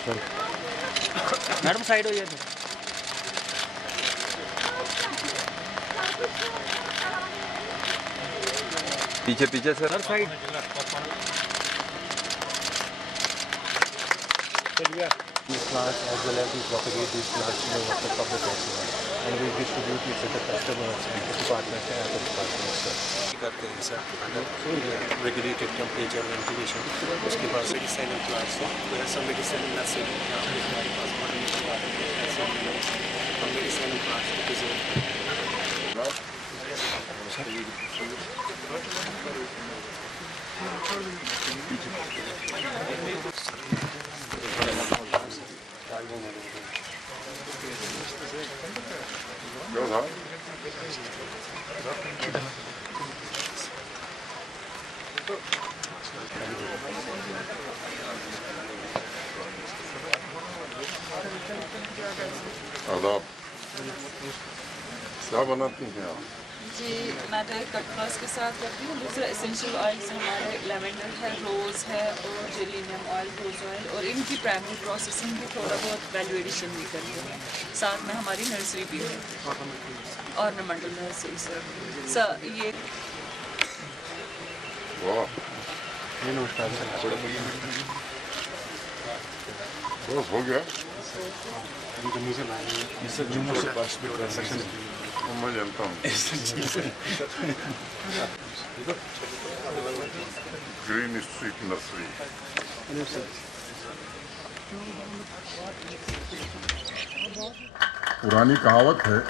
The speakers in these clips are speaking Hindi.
मैडम साइड हो जाए पीछे पीछे sir side These plants as well as we propagate these plants to the public as well, and we distribute it to the customers and the departments and other departments. करते हैं सर regulated temperature ventilation. उसके बाद medicinal plants हैं. There are some medicinal nursery. हमारे पास medicinal plants to present. आदाब, क्या बनाती हैं आप? जी मैं तो एक कटवर्स के साथ करती हूँ। दूसरा एसेंशियल ऑयल्स हमारे लेवेंडर है, रोज़ है और जेलिनियम ऑयल, रोज़ ऑयल, और इनकी प्राइमरी प्रोसेसिंग भी थोड़ा बहुत वैल्यू एडिशन भी करते हैं। साथ में हमारी नर्सरी भी है, ऑर्नामेंटल नर्सरी सर ये बस हो गया। जम्मू से पास भी ट्रांसैक्शन मैं जानता हूँ। Green street nursery. पुरानी कहावत है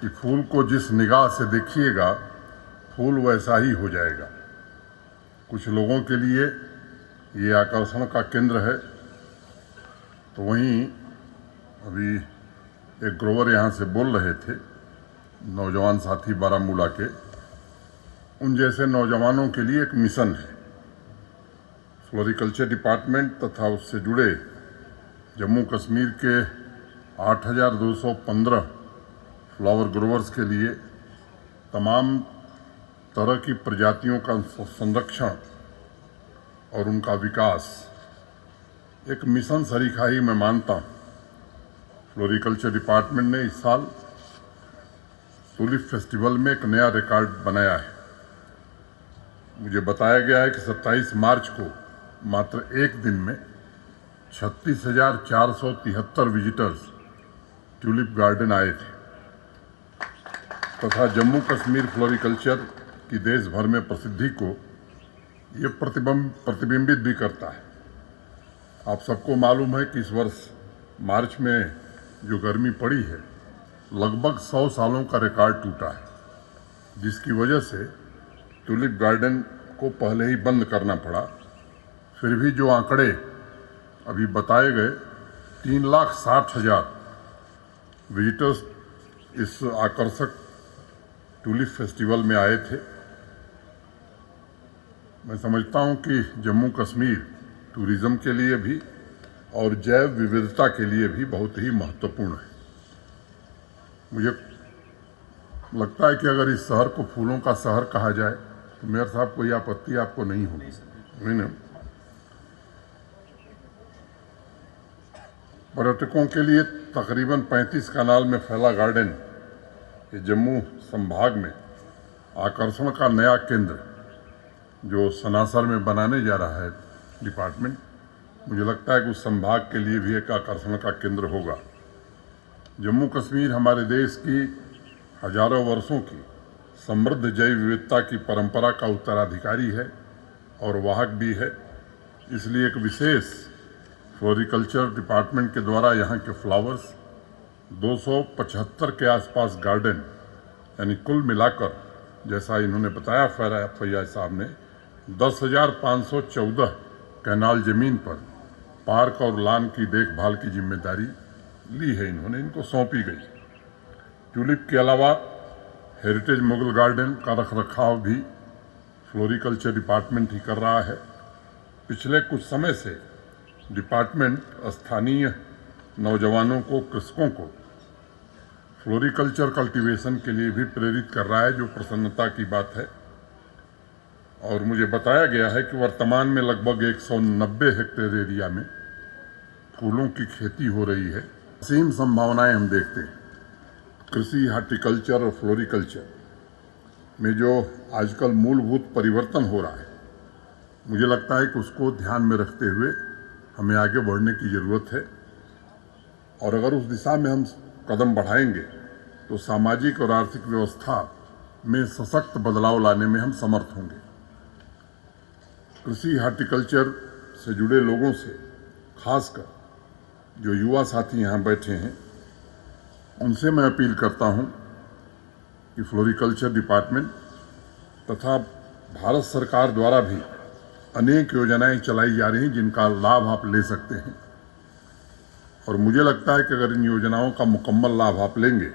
कि फूल को जिस निगाह से देखिएगा फूल वैसा ही हो जाएगा। कुछ लोगों के लिए ये आकर्षण का केंद्र है, तो वहीं अभी एक ग्रोवर यहाँ से बोल रहे थे, नौजवान साथी बारामूला के, उन जैसे नौजवानों के लिए एक मिशन है। फ्लोरिकल्चर डिपार्टमेंट तथा उससे जुड़े जम्मू कश्मीर के 8,215 फ्लावर ग्रोवर्स के लिए तमाम तरह की प्रजातियों का संरक्षण और उनका विकास एक मिशन सरीखा ही मैं मानता हूँ। फ्लोरिकल्चर डिपार्टमेंट ने इस साल टूलिप फेस्टिवल में एक नया रिकॉर्ड बनाया है। मुझे बताया गया है कि 27 मार्च को मात्र एक दिन में 36,473 विजिटर्स ट्यूलिप गार्डन आए थे तथा जम्मू कश्मीर फ्लोरिकल्चर की देश भर में प्रसिद्धि को ये प्रतिबिंबित भी करता है। आप सबको मालूम है कि इस वर्ष मार्च में जो गर्मी पड़ी है लगभग 100 सालों का रिकॉर्ड टूटा है, जिसकी वजह से ट्यूलिप गार्डन को पहले ही बंद करना पड़ा। फिर भी जो आंकड़े अभी बताए गए 3,60,000 विजिटर्स इस आकर्षक ट्यूलिप फेस्टिवल में आए थे। मैं समझता हूं कि जम्मू कश्मीर टूरिज्म के लिए भी और जैव विविधता के लिए भी बहुत ही महत्वपूर्ण है। मुझे लगता है कि अगर इस शहर को फूलों का शहर कहा जाए तो मेयर साहब कोई आपत्ति आपको नहीं होगी, नहीं ना? पर्यटकों के लिए तकरीबन 35 कनाल में फैला गार्डन ये जम्मू संभाग में आकर्षण का नया केंद्र जो सनासर में बनाने जा रहा है डिपार्टमेंट, मुझे लगता है कि उस संभाग के लिए भी एक आकर्षण का केंद्र होगा। जम्मू कश्मीर हमारे देश की हजारों वर्षों की समृद्ध जैव विविधता की परंपरा का उत्तराधिकारी है और वाहक भी है। इसलिए एक विशेष फ्लोरिकल्चर डिपार्टमेंट के द्वारा यहाँ के फ्लावर्स 275 के आसपास गार्डन यानी कुल मिलाकर, जैसा इन्होंने बताया फैयाज साहब ने, 10,514 कैनाल जमीन पर पार्क और लॉन की देखभाल की जिम्मेदारी ली है, इन्होंने इनको सौंपी गई। ट्यूलिप के अलावा हेरिटेज मुगल गार्डन का रखरखाव भी फ्लोरिकल्चर डिपार्टमेंट ही कर रहा है। पिछले कुछ समय से डिपार्टमेंट स्थानीय नौजवानों को, कृषकों को फ्लोरिकल्चर कल्टीवेशन के लिए भी प्रेरित कर रहा है, जो प्रसन्नता की बात है। और मुझे बताया गया है कि वर्तमान में लगभग 190 हेक्टेयर एरिया में फूलों की खेती हो रही है, असीम संभावनाएं हम देखते हैं। कृषि, हार्टिकल्चर और फ्लोरिकल्चर में जो आजकल मूलभूत परिवर्तन हो रहा है, मुझे लगता है कि उसको ध्यान में रखते हुए हमें आगे बढ़ने की ज़रूरत है। और अगर उस दिशा में हम कदम बढ़ाएंगे तो सामाजिक और आर्थिक व्यवस्था में सशक्त बदलाव लाने में हम समर्थ होंगे। कृषि, हार्टिकल्चर से जुड़े लोगों से, खासकर जो युवा साथी यहाँ बैठे हैं, उनसे मैं अपील करता हूँ कि फ्लोरिकल्चर डिपार्टमेंट तथा भारत सरकार द्वारा भी अनेक योजनाएं चलाई जा रही हैं जिनका लाभ आप ले सकते हैं। और मुझे लगता है कि अगर इन योजनाओं का मुकम्मल लाभ आप लेंगे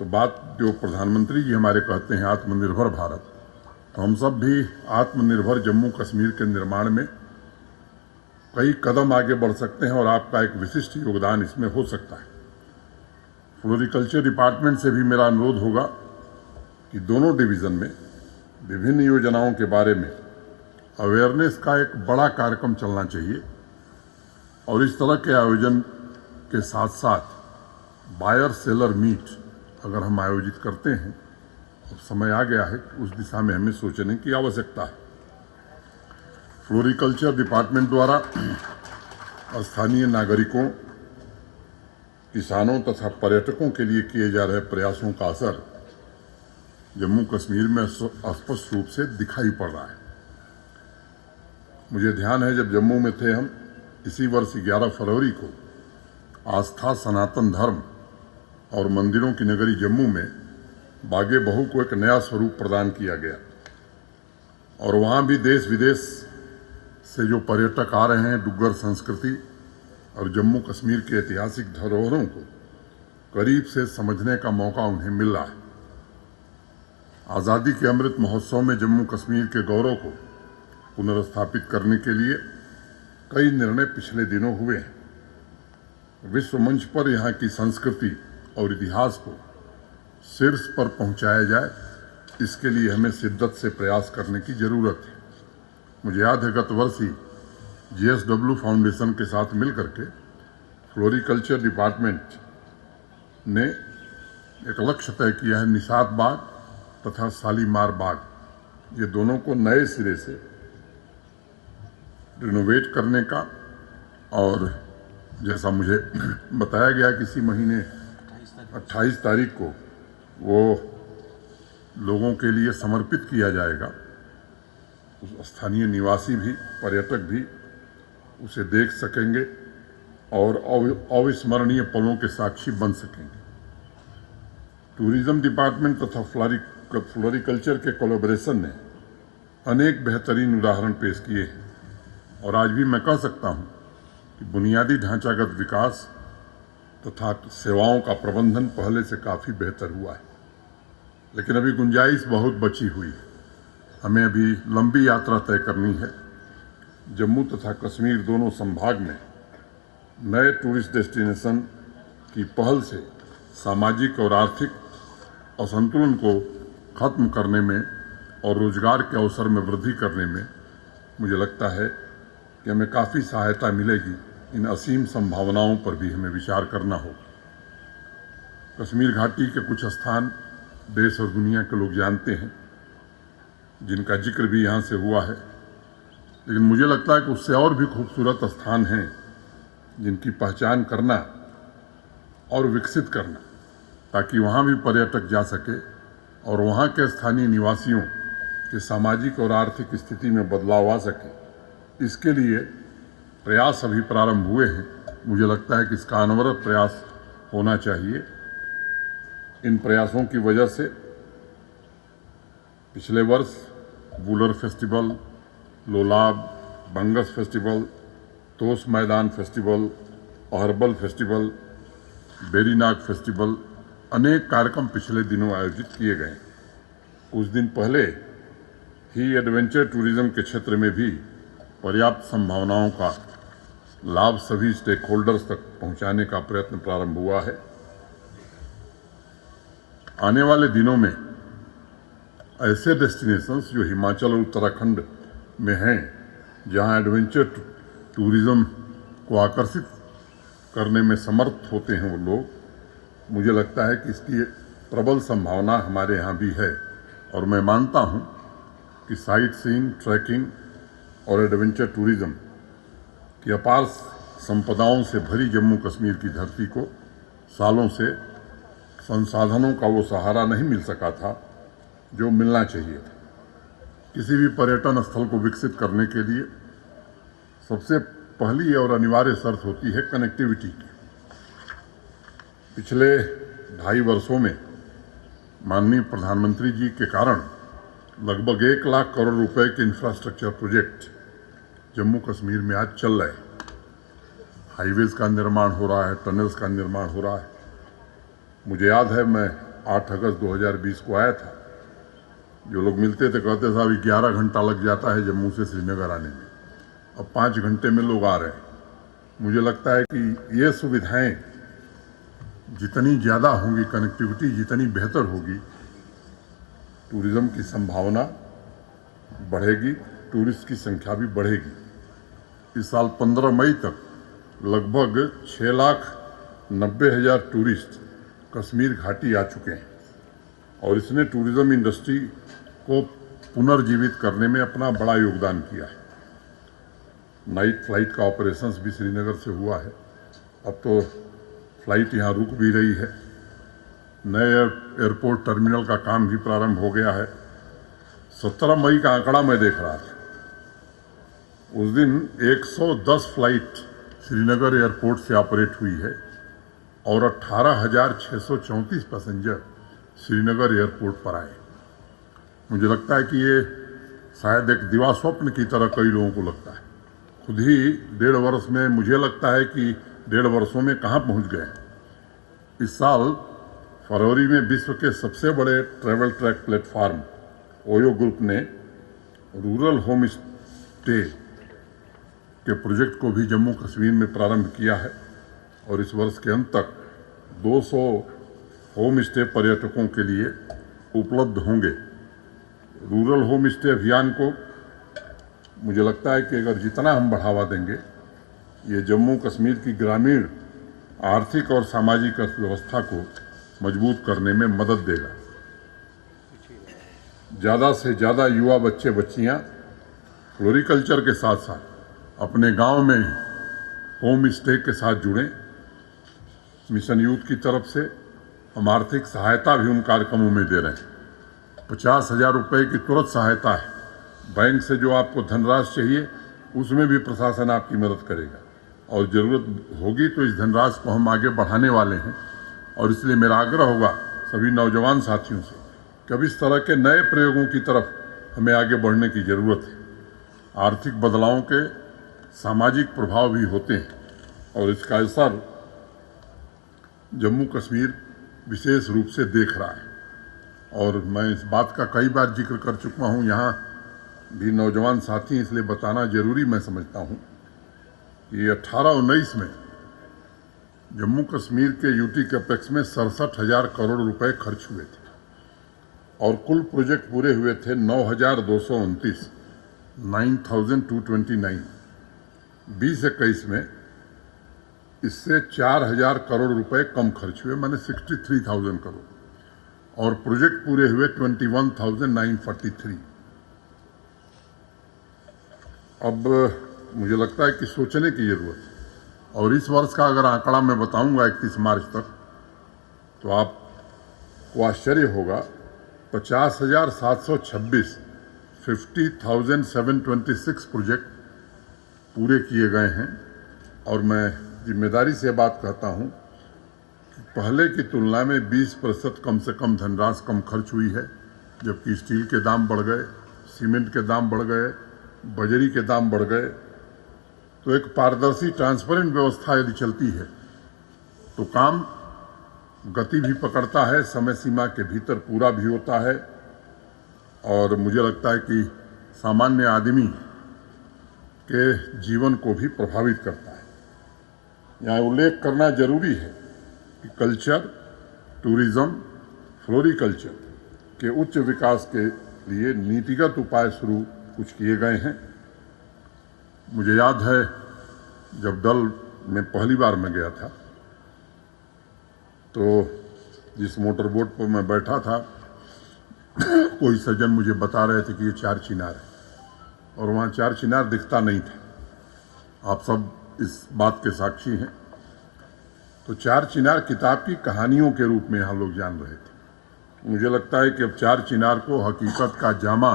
तो बात जो प्रधानमंत्री जी हमारे कहते हैं आत्मनिर्भर भारत, तो हम सब भी आत्मनिर्भर जम्मू कश्मीर के निर्माण में कई कदम आगे बढ़ सकते हैं और आपका एक विशिष्ट योगदान इसमें हो सकता है। फ्लोरिकल्चर डिपार्टमेंट से भी मेरा अनुरोध होगा कि दोनों डिवीज़न में विभिन्न योजनाओं के बारे में अवेयरनेस का एक बड़ा कार्यक्रम चलना चाहिए। और इस तरह के आयोजन के साथ साथ बायर सेलर मीट अगर हम आयोजित करते हैं, अब समय आ गया है उस दिशा में हमें सोचने की आवश्यकता है। फ्लोरिकल्चर डिपार्टमेंट द्वारा स्थानीय नागरिकों, किसानों तथा पर्यटकों के लिए किए जा रहे प्रयासों का असर जम्मू कश्मीर में स्पष्ट रूप से दिखाई पड़ रहा है। मुझे ध्यान है जब जम्मू में थे हम, इसी वर्ष 11 फरवरी को आस्था, सनातन धर्म और मंदिरों की नगरी जम्मू में बागे बहू को एक नया स्वरूप प्रदान किया गया। और वहाँ भी देश विदेश से जो पर्यटक आ रहे हैं, डुग्गर संस्कृति और जम्मू कश्मीर के ऐतिहासिक धरोहरों को करीब से समझने का मौका उन्हें मिल रहा है। आज़ादी के अमृत महोत्सव में जम्मू कश्मीर के गौरव को पुनर्स्थापित करने के लिए कई निर्णय पिछले दिनों हुए हैं। विश्व मंच पर यहाँ की संस्कृति और इतिहास को शीर्ष पर पहुँचाया जाए, इसके लिए हमें शिद्दत से प्रयास करने की ज़रूरत है। मुझे याद है गत वर्ष ही GSW फाउंडेशन के साथ मिलकर के फ्लोरिकल्चर डिपार्टमेंट ने एक लक्ष्य तय किया है, निशात बाग तथा शालीमार बाग, ये दोनों को नए सिरे से रिनोवेट करने का। और जैसा मुझे बताया गया किसी महीने 28 तारीख को वो लोगों के लिए समर्पित किया जाएगा। स्थानीय निवासी भी, पर्यटक भी उसे देख सकेंगे और अविस्मरणीय पलों के साक्षी बन सकेंगे। टूरिज्म डिपार्टमेंट तथा फ्लोरिकल्चर के कोलैबोरेशन ने अनेक बेहतरीन उदाहरण पेश किए हैं। और आज भी मैं कह सकता हूं कि बुनियादी ढांचागत विकास तथा सेवाओं का प्रबंधन पहले से काफ़ी बेहतर हुआ है, लेकिन अभी गुंजाइश बहुत बची हुई है। हमें अभी लंबी यात्रा तय करनी है। जम्मू तथा कश्मीर दोनों संभाग में नए टूरिस्ट डेस्टिनेशन की पहल से सामाजिक और आर्थिक असंतुलन को खत्म करने में और रोजगार के अवसर में वृद्धि करने में मुझे लगता है कि हमें काफ़ी सहायता मिलेगी। इन असीम संभावनाओं पर भी हमें विचार करना होगा। कश्मीर घाटी के कुछ स्थान देश और दुनिया के लोग जानते हैं, जिनका जिक्र भी यहाँ से हुआ है, लेकिन मुझे लगता है कि उससे और भी खूबसूरत स्थान हैं जिनकी पहचान करना और विकसित करना, ताकि वहाँ भी पर्यटक जा सके और वहाँ के स्थानीय निवासियों के सामाजिक और आर्थिक स्थिति में बदलाव आ सके। इसके लिए प्रयास अभी प्रारंभ हुए हैं। मुझे लगता है कि इसका अनवरत प्रयास होना चाहिए। इन प्रयासों की वजह से पिछले वर्ष वूलर फेस्टिवल, लोलाब, बंगस फेस्टिवल, तोश मैदान festival, Aharbal festival, Berinag festival, अनेक कार्यक्रम पिछले दिनों आयोजित किए गए। कुछ दिन पहले ही एडवेंचर टूरिज्म के क्षेत्र में भी पर्याप्त संभावनाओं का लाभ सभी स्टेक होल्डर्स तक पहुंचाने का प्रयत्न प्रारंभ हुआ है। आने वाले दिनों में ऐसे डेस्टिनेशंस जो हिमाचल और उत्तराखंड में हैं, जहां एडवेंचर टूरिज्म को आकर्षित करने में समर्थ होते हैं वो लोग, मुझे लगता है कि इसकी प्रबल संभावना हमारे यहाँ भी है। और मैं मानता हूँ कि साइट सीइंग, ट्रैकिंग और एडवेंचर टूरिज्म की अपार संपदाओं से भरी जम्मू कश्मीर की धरती को सालों से संसाधनों का वो सहारा नहीं मिल सका था जो मिलना चाहिए था। किसी भी पर्यटन स्थल को विकसित करने के लिए सबसे पहली और अनिवार्य शर्त होती है कनेक्टिविटी की। पिछले 2.5 वर्षों में माननीय प्रधानमंत्री जी के कारण लगभग 1 लाख करोड़ रुपए के इंफ्रास्ट्रक्चर प्रोजेक्ट जम्मू कश्मीर में आज चल रहे हैं। हाईवेज का निर्माण हो रहा है, टनल्स का निर्माण हो रहा है। मुझे याद है मैं 8 अगस्त 2020 को आया था। जो लोग मिलते थे कहते साहब 11 घंटा लग जाता है जम्मू से श्रीनगर आने में, अब 5 घंटे में लोग आ रहे हैं। मुझे लगता है कि ये सुविधाएं जितनी ज़्यादा होंगी, कनेक्टिविटी जितनी बेहतर होगी, टूरिज्म की संभावना बढ़ेगी, टूरिस्ट की संख्या भी बढ़ेगी। इस साल 15 मई तक लगभग 6,90,000 टूरिस्ट कश्मीर घाटी आ चुके हैं और इसने टूरिज्म इंडस्ट्री को पुनर्जीवित करने में अपना बड़ा योगदान किया है। नाइट फ्लाइट का ऑपरेशंस भी श्रीनगर से हुआ है। अब तो फ्लाइट यहाँ रुक भी रही है। नए एयरपोर्ट टर्मिनल का काम भी प्रारंभ हो गया है। 17 मई का आंकड़ा मैं देख रहा था, उस दिन 110 फ्लाइट श्रीनगर एयरपोर्ट से ऑपरेट हुई है और 18,634 पैसेंजर श्रीनगर एयरपोर्ट पर आए। मुझे लगता है कि ये शायद एक दिवा स्वप्न की तरह कई लोगों को लगता है। खुद ही 1.5 वर्ष में मुझे लगता है कि 1.5 वर्षों में कहाँ पहुँच गए। इस साल फरवरी में विश्व के सबसे बड़े travel track platform OYO group ने रूरल होम स्टे के प्रोजेक्ट को भी जम्मू कश्मीर में प्रारंभ किया है और इस वर्ष के अंत तक 200 होम स्टे पर्यटकों के लिए उपलब्ध होंगे। रूरल होम स्टे अभियान को मुझे लगता है कि अगर जितना हम बढ़ावा देंगे, ये जम्मू कश्मीर की ग्रामीण आर्थिक और सामाजिक अर्थव्यवस्था को मजबूत करने में मदद देगा। ज़्यादा से ज़्यादा युवा बच्चे बच्चियां फ्लोरिकल्चर के साथ साथ अपने गांव में ही होम स्टे के साथ जुड़ें। मिशन यूथ की तरफ से हम आर्थिक सहायता भी उन कार्यक्रमों में दे रहे हैं। 50,000 रुपये की तुरंत सहायता है। बैंक से जो आपको धनराशि चाहिए उसमें भी प्रशासन आपकी मदद करेगा और ज़रूरत होगी तो इस धनराशि को हम आगे बढ़ाने वाले हैं। और इसलिए मेरा आग्रह होगा सभी नौजवान साथियों से कि अब इस तरह के नए प्रयोगों की तरफ हमें आगे बढ़ने की ज़रूरत है। आर्थिक बदलावों के सामाजिक प्रभाव भी होते हैं और इसका असर जम्मू कश्मीर विशेष रूप से देख रहा है। और मैं इस बात का कई बार जिक्र कर चुका हूँ, यहाँ भी नौजवान साथी, इसलिए बताना जरूरी मैं समझता हूँ कि 18-19 में जम्मू कश्मीर के यूटी कैपेक्स में 67,000 करोड़ रुपए खर्च हुए थे और कुल प्रोजेक्ट पूरे हुए थे 9,229, 9,229। 2021 में इससे 4,000 करोड़ रुपए कम खर्च हुए, माने 63,000 करोड़, और प्रोजेक्ट पूरे हुए 21,943। अब मुझे लगता है कि सोचने की जरूरत है। और इस वर्ष का अगर आंकड़ा मैं बताऊंगा 31 मार्च तक, तो आपको आश्चर्य होगा। 50,726, 50,726 प्रोजेक्ट पूरे किए गए हैं। और मैं जिम्मेदारी से बात कहता हूं कि पहले की तुलना में 20% कम से कम धनराशि कम खर्च हुई है, जबकि स्टील के दाम बढ़ गए, सीमेंट के दाम बढ़ गए, बजरी के दाम बढ़ गए। तो एक पारदर्शी ट्रांसपेरेंट व्यवस्था यदि चलती है तो काम गति भी पकड़ता है, समय सीमा के भीतर पूरा भी होता है और मुझे लगता है कि सामान्य आदमी के जीवन को भी प्रभावित करता है। यहाँ उल्लेख करना जरूरी है कि कल्चर, टूरिज्म, फ्लोरिकल्चर के उच्च विकास के लिए नीतिगत उपाय शुरू कुछ किए गए हैं। मुझे याद है जब दल में पहली बार मैं गया था तो जिस मोटर बोट पर मैं बैठा था कोई सज्जन मुझे बता रहे थे कि ये 4 चिनार है और वहाँ 4 चिनार दिखता नहीं था। आप सब इस बात के साक्षी हैं। तो 4 चिनार किताब की कहानियों के रूप में यहाँ लोग जान रहे थे। मुझे लगता है कि अब 4 चिनार को हकीकत का जामा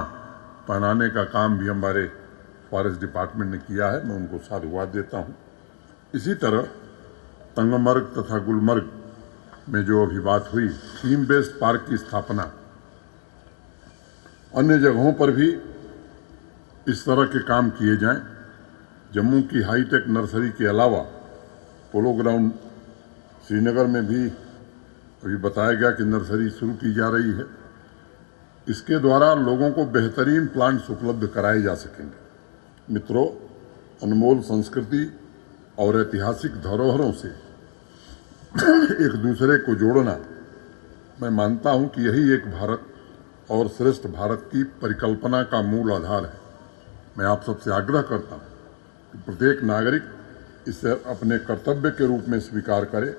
पहनाने का काम भी हमारे फॉरेस्ट डिपार्टमेंट ने किया है। मैं उनको साधुवाद देता हूँ। इसी तरह तंगमर्ग तथा गुलमर्ग में जो अभी बात हुई, थीम बेस्ड पार्क की स्थापना, अन्य जगहों पर भी इस तरह के काम किए जाएं। जम्मू की हाईटेक नर्सरी के अलावा पोलो ग्राउंड श्रीनगर में भी अभी बताया गया कि नर्सरी शुरू की जा रही है। इसके द्वारा लोगों को बेहतरीन प्लांट्स उपलब्ध कराए जा सकेंगे। मित्रों, अनमोल संस्कृति और ऐतिहासिक धरोहरों से एक दूसरे को जोड़ना, मैं मानता हूं कि यही एक भारत और श्रेष्ठ भारत की परिकल्पना का मूल आधार है। मैं आप सबसे आग्रह करता हूं कि प्रत्येक नागरिक इसे अपने कर्तव्य के रूप में स्वीकार करे,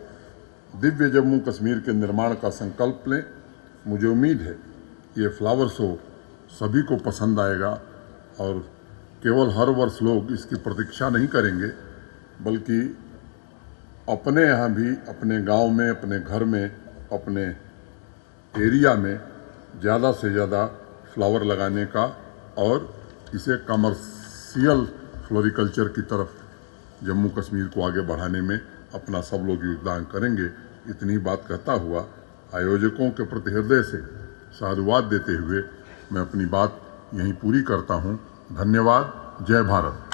दिव्य जम्मू कश्मीर के निर्माण का संकल्प लें। मुझे उम्मीद है कि ये फ्लावर शो सभी को पसंद आएगा और केवल हर वर्ष लोग इसकी प्रतीक्षा नहीं करेंगे, बल्कि अपने यहाँ भी, अपने गांव में, अपने घर में, अपने एरिया में ज़्यादा से ज़्यादा फ्लावर लगाने का और इसे कमर्शियल फ्लोरिकल्चर की तरफ जम्मू कश्मीर को आगे बढ़ाने में अपना सब लोग योगदान करेंगे। इतनी बात कहता हुआ आयोजकों के प्रति हृदय से साधुवाद देते हुए मैं अपनी बात यहीं पूरी करता हूँ। धन्यवाद। जय भारत।